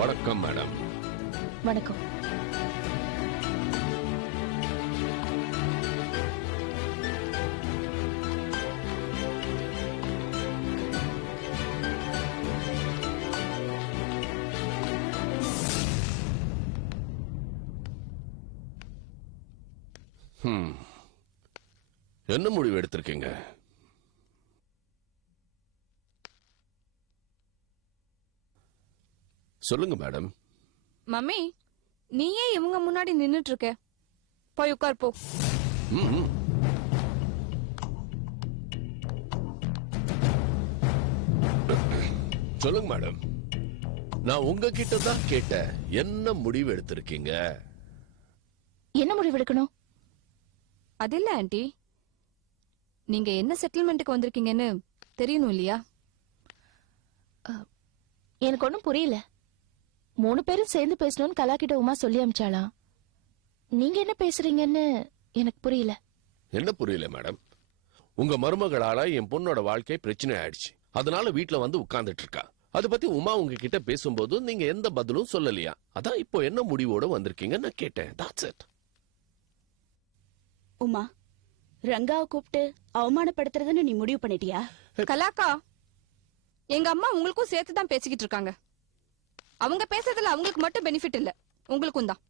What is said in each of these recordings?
வணக்கம் மேடம். வணக்கம். என்ன முடிவு எடுத்திருக்கீங்க? சொல்லுங்க மேடம். மம்மி, நீயே இவங்க முன்னாடி நின்னுட்டு இருக்க, போய் உட்கார் போ. சொல்லுங்க மேடம். நான் உங்ககிட்ட தான் கேட்டேன், என்ன முடிவு எடுத்திருக்கீங்க? என்ன முடிவு எடுக்கணும்? அது இல்ல ஆண்டி, நீங்க என்ன செட்டில்மெண்ட்டுக்கு வந்திருக்கீங்கன்னு தெரியணும் இல்லையா? எனக்கு ஒண்ணும் புரியல. 3 பேரும் சேர்ந்து பேசணும்னு கலா கிட்ட உமா சொல்லி அமிச்சாலாம். நீங்க என்ன பேசுறீங்கன்னு எனக்கு புரியல. என்ன புரியல மேடம்? உங்க மருமகளால என் பொண்ணோட வாழ்க்கை பிரச்சனை ஆயிடுச்சு. அதனால வீட்டுல வந்து உட்கார்ந்துட்டு இருக்கா. அதை பத்தி உமா உங்ககிட்ட பேசும்போது நீங்க எந்த பதிலும் சொல்லலையா? அதான் இப்போ என்ன முடிவோட வந்திருக்கீங்கன்னு கேட்டேன். That's it. உமா, ரங்காவை கூப்பிட்டு அவமானப்படுத்துறதுன்னு நீ முடிவு பண்ணிட்டியா? கலாக்கா, எங்க அம்மா உங்களுக்கும் சேர்த்துதான் பேசிக்கிட்டு இருக்காங்க. அவங்க பேசுறதுல அவங்களுக்கு மட்டும் பெனிஃபிட் இல்ல, உங்களுக்கும் தான்.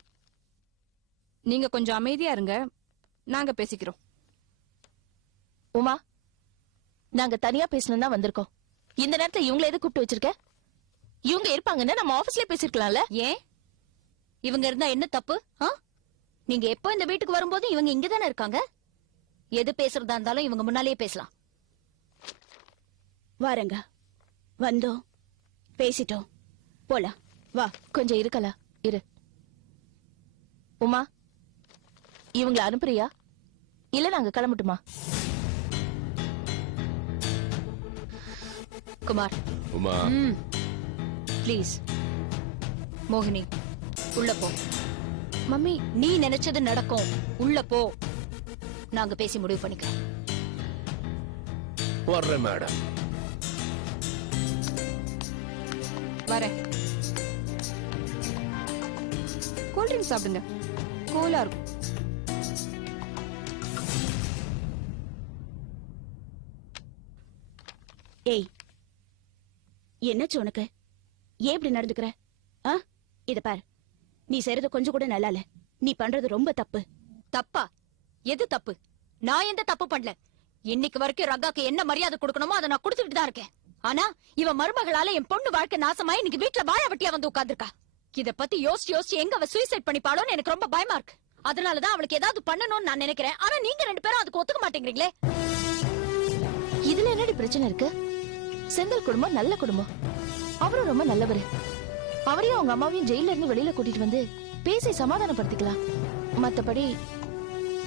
நீங்க கொஞ்சம் அமைதியா இருங்க, நாங்க பேசிக்கிறோம். உமா, நாங்க தனியா பேசணும் தான் வந்திருக்கோம். இந்த நேரத்துல இவங்களை எது கூப்பிட்டு வச்சிருக்க? இவங்க இருப்பாங்கன்னு நம்ம ஆபீஸ்ல பேசிருக்கலாம்ல. ஏன் இவங்க இருந்தா என்ன தப்பு? நீங்க எப்போ இந்த வீட்டுக்கு வரும்போது இவங்க இங்கதானே இருக்காங்க. எது பேசுறதா இருந்தாலும் இவங்க முன்னாலேயே பேசலாம். வாரங்க, வந்தோம், பேசிட்டோம், போலாம். வா. கொஞ்சம் இருக்கலா இரு. உமா, இவங்களை அனுப்புறியா இல்ல நாங்க கிளம்பட்டுமா? குமார், உமா, ப்ளீஸ். மோகினி, உள்ள போ. மம்மி, நீ நினைச்சது நடக்கும், உள்ள போ. நாங்க பேசி முடிவு பண்ணிக்கிறோம். வர்றேன் மேடம். வரேன். கூல் ட்ரிங்க் சாப்பிடுங்க, கூலா இருக்கும். ஏய், என்னாச்சு உனக்கு? ஏன் இப்படி நடந்துக்கிற? இத பாரு, நீ செய்யறது கொஞ்சம் கூட நல்லா இல்ல. நீ பண்றது ரொம்ப தப்பு. தப்பா? எது தப்பு? நான் எந்த தப்பு பண்ணல. இன்னைக்கு வரைக்கும் ரங்காக்கு என்ன மரியாதை கொடுக்கணுமோ அதை நான் கொடுத்துட்டு தான் இருக்கேன். ஆனா இவ மருமகளால என் பொண்ணு வாழ்க்கை நாசமாயி இன்னைக்கு வீட்டுல வாழ வட்டியா வந்து உட்கார்ந்துருக்கா. இத பத்தி யோசிச்சு எங்க அவ சூசைட் பண்ணிப்பாளோன்னு எனக்கு ரொம்ப பயமா இருக்கு. அதனாலதான் அவளுக்கு ஏதாவது பண்ணணும்னு நான் நினைக்கிறேன். ஆனா நீங்க 2 பேரும் அதுக்கு ஒத்துக்க மாட்டேங்கிறீங்களே. இதுல என்னடி பிரச்சனை இருக்கு? செந்தில் குடும்பம் நல்ல குடும்பம். அவரும் ரொம்ப நல்லவரு. அவரையும் அவங்க அம்மாவையும் ஜெயில இருந்து வெளியில கூட்டிட்டு வந்து பேசி சமாதானப்படுத்திக்கலாம். மத்தபடி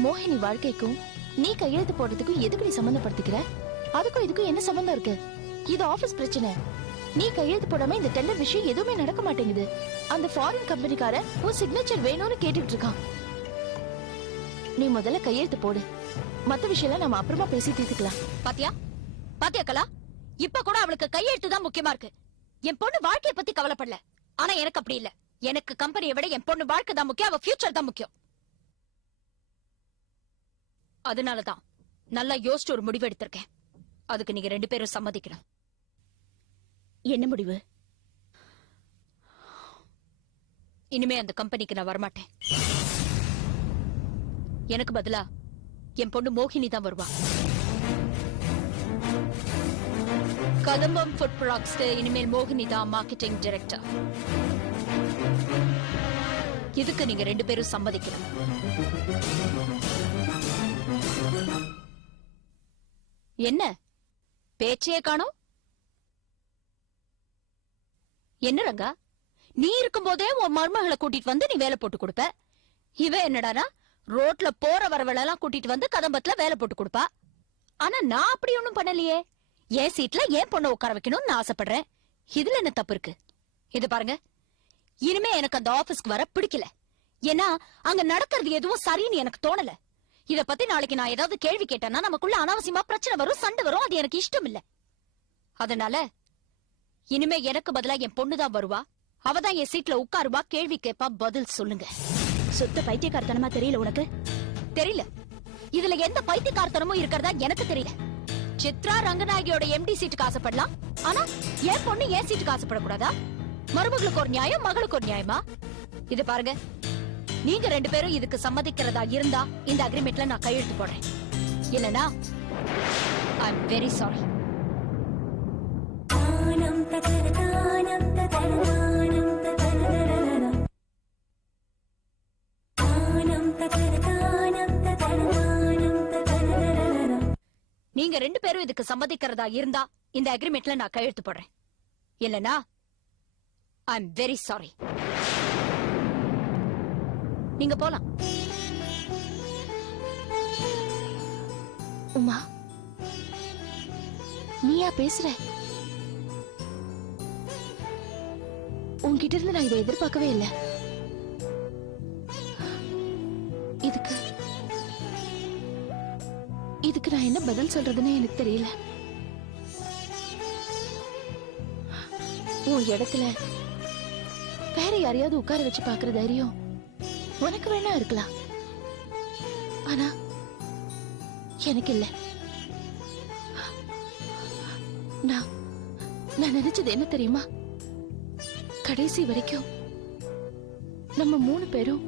மோகினி வாழ்க்கைக்கும் நீ கையெழுத்து போடுறதுக்கும் எதுக்கு நீ சம்பந்தப்படுத்திக்கிற? அதுக்கும் இதுக்கும் என்ன சம்பந்தம் இருக்கு? இது ஆபீஸ் பிரச்சனை. நீ கையெழுத்து போடாம இந்த டெண்டர் விஷயம் எதுவுமே நடக்க மாட்டேங்குது. அந்த ஃபாரின் கம்பெனிக்காரன் உன் சிக்னேச்சர் வேணும்னு கேட்டுட்டு இருக்கான். நீ முதல்ல கையெழுத்து போடு. மத்த விஷயம் நம்ம அப்புறமா பேசி தீர்த்துக்கலாம். பாத்தியா பாத்தியா கலா, இப்ப கூட அவளுக்கு கையெழுத்து தான் முக்கியமா இருக்கு. என் பொண்ணு வாழ்க்கைய பத்தி கவலைப்படல. ஆனா எனக்கு அப்படி இல்ல. எனக்கு கம்பெனியை விட என் பொண்ணு வாழ்க்கை தான் முக்கியம், அவ ஃபியூச்சர் தான் முக்கியம். அதனாலதான் நல்லா யோசிச்சு ஒரு முடிவு எடுத்திருக்கேன். அதுக்கு நீங்க 2 பேரும் சம்மதிக்கணும். என்ன முடிவு? இனிமே அந்த கம்பெனிக்கு நான் வரமாட்டேன். எனக்கு பதிலா என் பொண்ணு மோகினி தான் வருவா. கதம்பம் ஃபுட் ப்ராடக்ட்ஸ்க்கு இனிமேல் மோகினி தான் மார்க்கெட்டிங் டைரக்டர். இதுக்கு நீங்க 2 பேரும் சம்மதிக்கணும். என்ன பேச்சையே காணோம்? என்ன ரங்கா, நீ இருக்கும் போதே உன் மருமகளை கூட்டிட்டு வந்து நீ வேலை போட்டு கொடுப்ப. இவ என்னடானா ரோட்ல போற வரவெல்லாம் கூட்டிட்டு வந்து கதம்பத்துல வேலை போட்டு கொடுப்பா. ஆனா நான் அப்படி ஒண்ணும் பண்ணலையே. என் சீட்ல ஏன் பொண்ணை உட்கார வைக்கணும்னு நான் ஆசைப்படுறேன். இதுல என்ன தப்பு இருக்கு? இது பாருங்க, இனிமே எனக்கு அந்த ஆபீஸ்க்கு வர பிடிக்கல. ஏன்னா அங்க நடக்கிறது எதுவும் சரின்னு எனக்கு தோணல. இத பத்தி நாளைக்கு நான் ஏதாவது கேள்வி கேட்டேன்னா நமக்குள்ள அனாவசியமா பிரச்சனை வரும், சண்டை வரும். அது எனக்கு இஷ்டம் இல்ல. அதனால இனிமே எனக்கு பதிலா என் பொண்ணுதான் வருவா. அவதான் என் சீட்ல உட்காருவா, கேள்வி கேப்பா, பதில் சொல்லுங்க. சுத்த பைத்தியக்காரத்தனமா தெரியல உனக்கு? தெரியல. இதுல எந்த பைத்தியக்காரத்தனமும் இருக்கிறதா எனக்கு தெரியல. சித்ரா ரங்கநாயகியோட எம்டி சீட்டுக்கு ஆசைப்படலாம், ஆனா என் பொண்ணு என் சீட்டுக்கு ஆசைப்படக்கூடாதா? மருமகளுக்கு ஒரு நியாயம், மகளுக்கு ஒரு நியாயமா? இது பாருங்க, நீங்க 2 பேரும் இதுக்கு சம்மதிக்கிறதா இருந்தா இந்த அக்ரிமெண்ட்ல நான் கையெழுத்து போடுறேன். இல்லனா ஐ அம் வெரி சாரி. நீங்க 2 பேரும் இதுக்கு சம்மதிக்கிறதா இருந்தா இந்த அக்ரிமெண்ட்ல நான் கையெழுத்து போடுறேன். இல்லனா ஐ அம் வெரி சாரி. நீங்க போலாம். உமா, நீயா பேசுற? உன்கிட்ட இருந்து நான் இதை எதிர்பார்க்கவே இல்லை. இதுக்கு நான் என்ன பதில் சொல்றதுன்னு எனக்கு தெரியல. உன் இடத்துல வேற யாரையாவது உட்கார வச்சு பாக்குற தைரியம் உனக்கு வேணா இருக்கலாம், ஆனா எனக்கு இல்ல. நான் நினைச்சது என்ன தெரியுமா? கடைசி வரைக்கும் நம்ம 3 பேரும்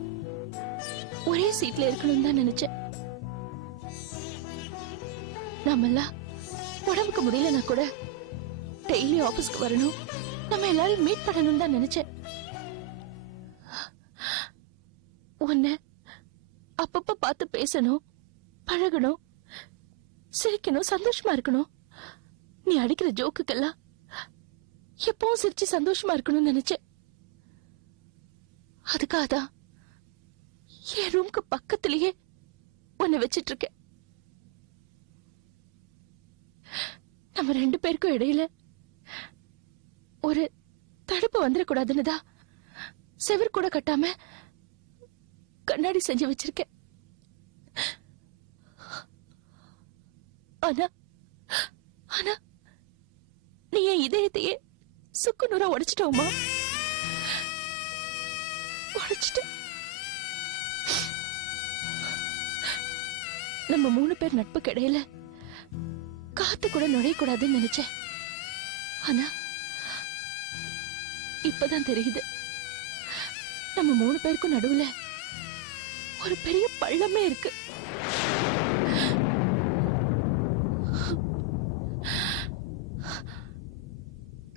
ஒரே சீட்ல இருக்கணும் தான் நினைச்சேன். நாமெல்லாம் உடம்புக்கு முடியலன்னா கூட டெய்லி ஆபீஸ்க்கு வரணும், நம்ம எல்லாரும் மீட் பண்ணணும் தான் நினைச்சேன். உன்னை அப்பப்ப பார்த்து பேசணும், பழகணும், சிரிக்கணும், சந்தோஷமா இருக்கணும். நீ அடிக்கிற ஜோக்குக்கெல்லாம் எப்பவும் சிரிச்சு சந்தோஷமா இருக்கணும்னு நினைச்சேன். அதுக்காக தான் என் ரூம்க்கு பக்கத்திலேயே உன்னை வச்சிட்டு இருக்கேன். நம்ம 2 பேருக்கும் இடையில ஒரு தடுப்பு வந்துடக்கூடாதுன்னு தான் செவர் கூட கட்டாம கண்ணாடி செஞ்சு வச்சிருக்கேன். ஆனா ஆனா நீ என் இதயத்தையே சுக்கு நூறா உடைச்சிட்டோமா? உடைச்சிட்ட. நம்ம 3 பேர் நட்புக்கு இடையில காத்து கூட நுழையக்கூடாதுன்னு நினைச்சேன். ஆனா இப்பதான் தெரியுது, நம்ம 3 பேருக்கும் நடுவுல ஒரு பெரிய பள்ளமே இருக்கு.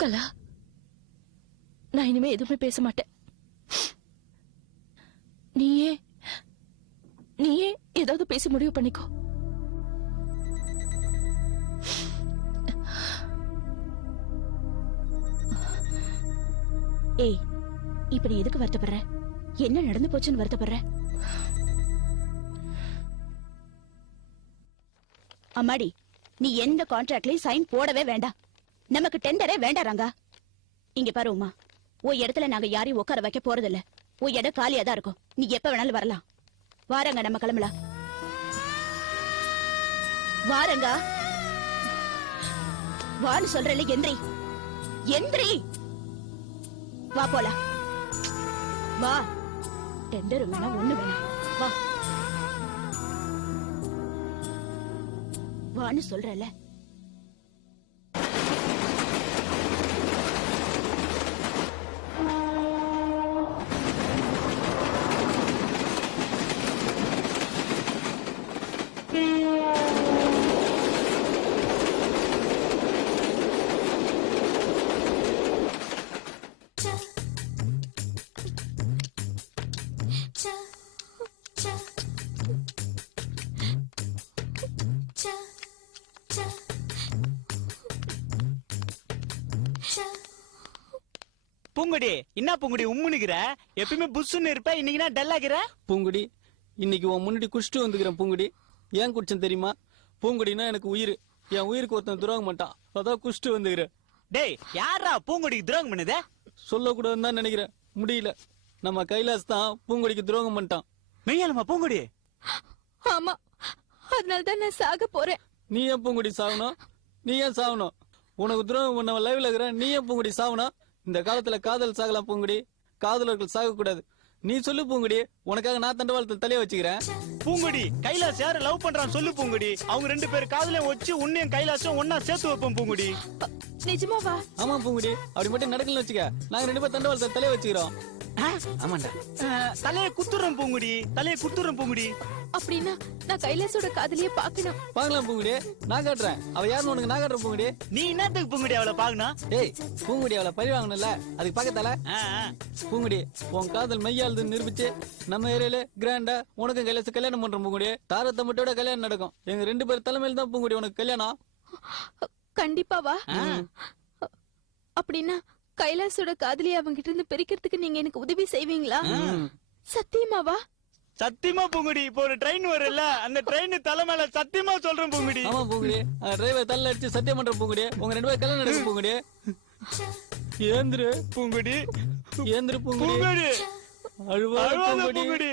கலா, நான் இனிமே எதுவுமே பேச மாட்டேன். நீயே ஏதாவது பேசி முடிவு பண்ணிக்கோ. ஏய், இப்ப நீ எதுக்கு வருத்தப்படுற? என்ன நடந்து போச்சுன்னு வருத்தப்படுற? அம்மாடி, நீ எந்த கான்ட்ராக்ட்லயும் சைன் போடவே வேண்டாம். நமக்கு டெண்டரே வேண்டாம் ரங்கா. இங்க பாரு உமா, உன் இடத்துல நாங்க யாரையும் உட்கார வைக்க போறதில்ல. உன் இடம் காலியா தான் இருக்கும். நீ எப்ப வேணாலும் வரலாம். வாரங்க, நம்ம கிளம்பலாம். வாரங்க, வான்னு சொல்றல. எந்திரி எந்திரி, வா போலாம். வா, டெண்டர் வேணாம், ஒண்ணு வேணாம். வா வான்னு சொல்றல. பூங்குடி, என்ன பூங்குடி உம்முனுக்குற? எப்பயுமே புஷ்ஷுன்னு இருப்ப, இன்னைக்கு டல்லாகிற? பூங்குடி, இன்னைக்கு உன் முன்னாடி குடிச்சிட்டு வந்துக்கிறேன். பூங்குடி, ஏன் குடிச்சேன் தெரியுமா? பூங்குடினா எனக்கு உயிர். என் உயிருக்கு ஒருத்தன் துரோகம் மாட்டான், அதான் குடிச்சிட்டு வந்துக்கிறேன். டேய், யாரா பூங்குடிக்கு துரோகம் பண்ணுதே? சொல்லக்கூடாதுன்னு தான் நினைக்கிறேன், முடியல. நம்ம கைலாஸ் தான் பூங்குடிக்கு துரோகம் பண்ணிட்டான். மெய்யாலுமா பூங்குடி? ஆமா, அதனாலதான் நான் சாக போறேன். நீ ஏன் பூங்குடி சாகணும்? நீ ஏன் சாகணும்? உனக்கு துரோகம் பண்ண லைவ்ல இருக்கிற, நீ ஏன் பூங்குடி சாகணும்? இந்த காலத்துல காதல் சாகலாம் பூங்குடி, காதலர்கள் சாக கூடாது. நீ சொல்லு பூங்குடி, உனக்காக நான் தண்டவாளத்தில் தலைய வச்சுக்கிறேன். பூங்குடி, கைலாஸ் யார லவ் பண்றான் சொல்லு பூங்குடி. அவங்க 2 பேர் காதலையும் வச்சு உன்னையும் கைலாசும் ஒன்னா சேர்த்து வைப்போம் பூங்குடி. நிஜமாவா? ஆமா பூங்குடி, அப்படி மட்டும் நடக்கலன்னு வச்சுக்க, நாங்க 2 பேர் தண்டவாளத்தில் தலைய வச்சுக்கிறோம். ஆமாண்டா. தலையை குத்துறோம் பூங்குடி, தலையை குத்துறோம் பூங்குடி. அப்படின்னா நான் கைலாசோட காதலியே பார்க்கணும். பாக்கலாம் பூங்குடி, நான் காட்டுறேன். அவ யாருன்னு உனக்கு நான் காட்டுறேன் பூங்குடி. நீ என்னத்துக்கு பூங்குடி அவளை பாக்கணும்? டேய் பூங்குடி, அவளை பழி வாங்கணும்ல, அதுக்கு பக்கத்தால பூங்குடி உன் காதல் மையாளுதுன்னு நிரூபிச்சு நம்ம ஏரியால கிராண்டா உனக்கு கைலாச கல்யாணம் பண்றோம் பூங்குடி. தாரத்தம்பட்டோட கல்யாணம் நடக்கும். எங்க 2 பேர் தலைமையில தான் பூங்குடி உனக்கு கல்யாணம். கண்டிப்பாவா? அப்படின்னா கைலாசோட காதலியை அவங்க கிட்ட இருந்து பிரிக்கிறதுக்கு நீங்க எனக்கு உதவி செய்வீங்களா? சத்தியமாவா? சத்தியமா பூங்குடி. இப்போ ஒரு ட்ரெயின் வரும்ல, அந்த ட்ரெயின் தலை மேல சத்தியமா சொல்றேன் பூங்குடி. ஆமா பூங்குடி, டிரைவர் தள்ள அடிச்சு சத்தியம் பண்ற பூங்குடி. உங்க 2 பேர் கல்யாணம் நடக்கும் பூங்குடி. ஏந்திரு பூங்குடி, ஏந்திரு பூங்குடி, பூங்குடி, அழுவாத அழுவாத பூங்குடி. பூங்குடி.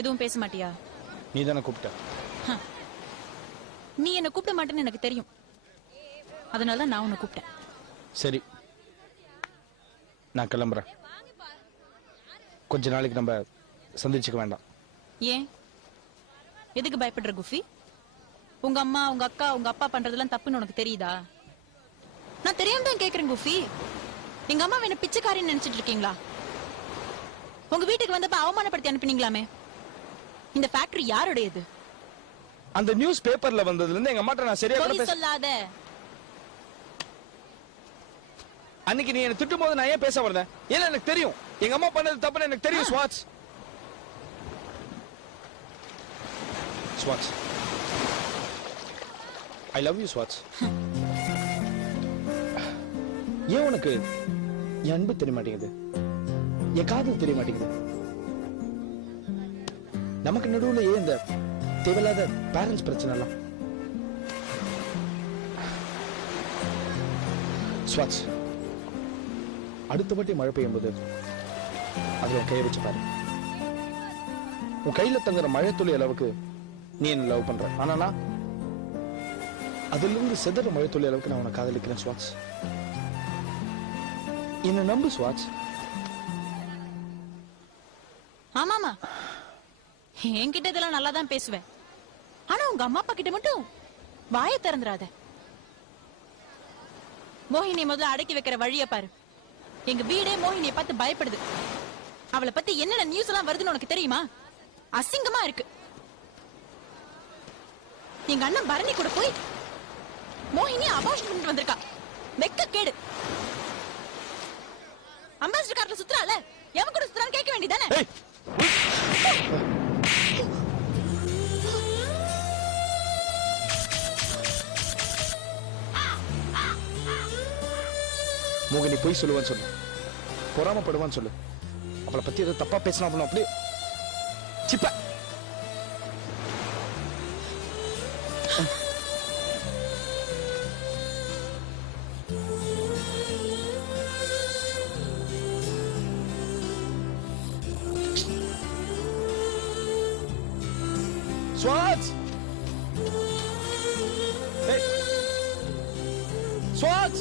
எதுவும் பேச மாட்டியா? நீ தானே கூப்பிட்ட. நீ என்ன கூப்பிட மாட்டேன்னு எனக்கு தெரியும். அதனால நான் உன்னை கூப்பிட்டேன். சரி, நான் கிளம்புறேன். கொஞ்ச நாளைக்கு நம்ம சந்திச்சுக்க வேண்டாம். ஏன்? எதுக்கு பயப்படுற குஃபி? உங்க அம்மா, உங்க அக்கா, உங்க அப்பா பண்றதெல்லாம் தப்புன்னு உனக்கு தெரியுதா? நான் தெரியாம தான் கேக்குறேன் குஃபி. எங்க அம்மா என்ன பிச்சைக்காரின்னு நினைச்சிட்டு இருக்கீங்களா? உங்க வீட்டுக்கு வந்தப்ப அவமானப்படுத்தி அனுப்பினீங்களாமே. இந்த ஃபேக்டரி யாருடையது? அந்த நியூஸ் பேப்பர்ல வந்ததுல இருந்து எங்க அம்மாட்ட நான் சரியா கூட பொய் சொல்லாத. அன்னைக்கு நீ என்ன திட்டும் போது நான் ஏன் பேச வரேன்? ஏன்னா எனக்கு தெரியும் எங்க அம்மா பண்ணது தப்புன்னு எனக்கு தெரியும். Swords, swords, I love you swords. ஏன் உனக்கு என் அன்பு தெரிய மாட்டேங்குது? என் காதல் தெரிய மாட்டேங்குது? நமக்கு நடுவுல ஏன் இந்த தேவையில்லாத பேரண்ட்ஸ் பிரச்சனை எல்லாம்? ஸ்வாட்ஸ், அடுத்த வாட்டி மழை பெய்யும் போது அதுல உன் கையை வச்சு பாரு. உன் கையில தங்குற மழை துளி அளவுக்கு நீ என்ன லவ் பண்ற. ஆனா நான் அதுல இருந்து செதற மழை துளி அளவுக்கு நான் உன்னை காதலிக்கிறேன் ஸ்வாட்ஸ். என்ன நம்பு ஸ்வாட்ஸ். ஆமாமா, என்கிட்ட இதெல்லாம் நல்லா தான் பேசுவேன். ஆனா உங்க அம்மா அப்பா கிட்ட மட்டும் வாயை திறந்துராத. மோகினி முதல்ல அடக்கி வைக்கிற வழிய பாரு. எங்க வீடே மோகினியை பார்த்து பயப்படுது. அவளை பத்தி என்னென்ன நியூஸ் எல்லாம் வருதுன்னு உனக்கு தெரியுமா? அசிங்கமா இருக்கு. எங்க அண்ணன் பரணி கூட போய் மோகினி அபார்ஷன் பண்ணிட்டு வந்திருக்கா. வெக்க கேடு. அம்பாசிடர் கார்ல சுத்துறால, எவன் கூட சுத்துறான்னு கேட்க வேண்டியதானே? மோகினி போய் சொல்லுவான்னு சொல்லு, பொறாமப்படுவான்னு சொல்லு. அவளை பத்தி ஏதோ தப்பா பேசினா அப்படியே சிப்ப. Swats! Hey! Swats!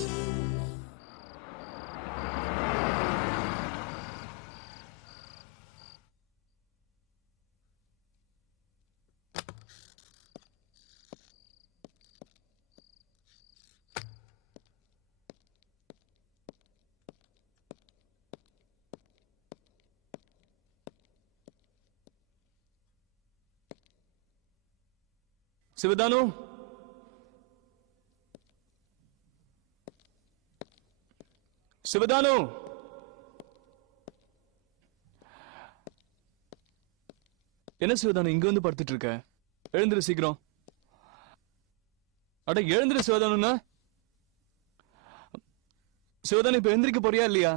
Sivathanu Sivathanu என்ன சிவதானு இங்க வந்து படுத்துட்டு இருக்க? எழுந்துரு சீக்கிரம். அட எழுந்துரு சிவதானுன்னா. சிவதானு இப்ப எந்திரிக்க போறியா இல்லையா?